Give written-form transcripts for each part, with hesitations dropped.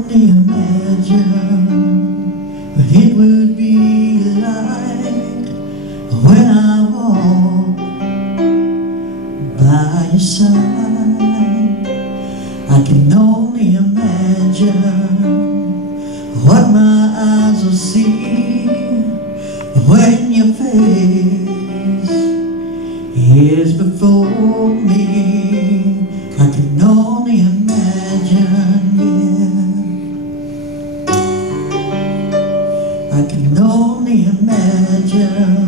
only imagine what it would be like when I walk by your side. I can only imagine what my eyes will see when your face is before me. I can only imagine, yeah. I can only imagine.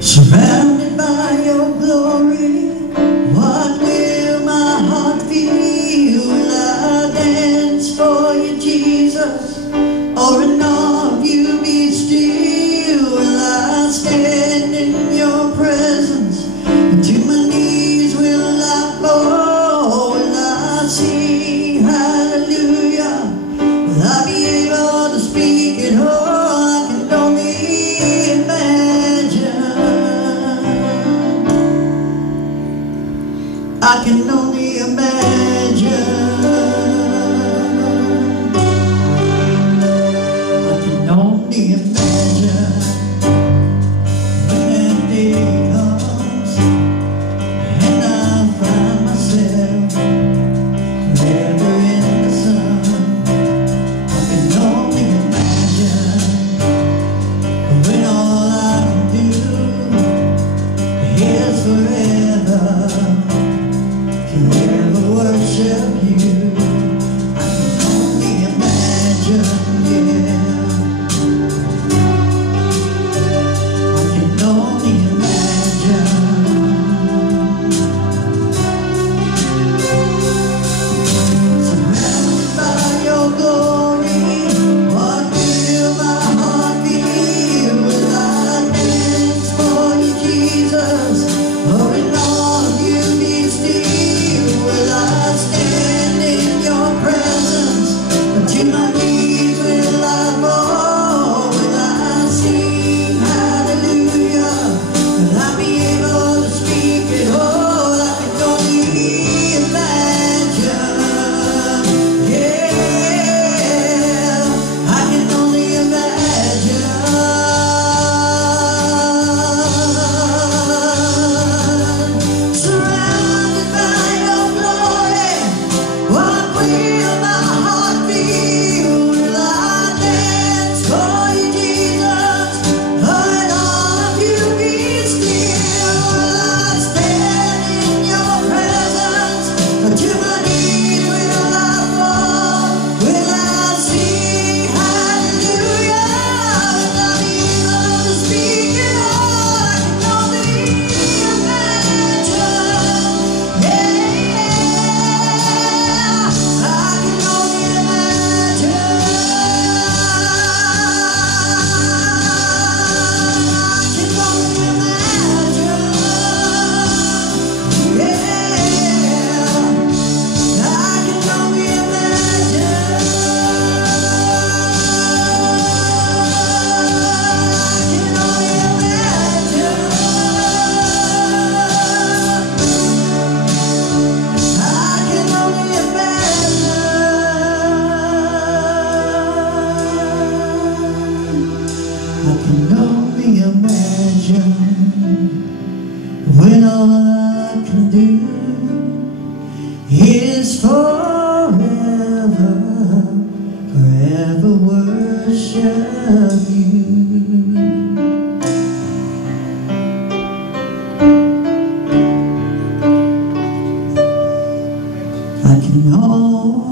Surrounded by your glory, what will my heart feel? Will I dance for you, Jesus, or in awe of you be still? Will I stand in your presence, and to my knees will I fall? Will I sing hallelujah? Will I be able to speak at all? I can only imagine. I can only imagine. I can only imagine when that day comes and I find myself forever in the sun. I can only imagine when all I can do is forever worship you. I can only imagine, yeah. I can only imagine. Surrounded by your glory, what will my heart feel? Will I dance for you, Jesus, or in all of you be still? Will I stand in your presence, and to my knees will I fall? Will I sing hallelujah? Will I be able to speak at all? I can only imagine, yeah. I can only imagine. Surrounded by your glory, what will my heart feel? Will I dance for you, Jesus, or in all of you be still? Will I stand in your presence, or to my knees will I fall? Will I sing hallelujah? Will I be able to speak at all? I can only imagine, yeah. I can only imagine. I can only imagine, yeah. I can only imagine. I can only imagine. I can only imagine. I can only imagine when all I can do is forever, forever worship you. I can only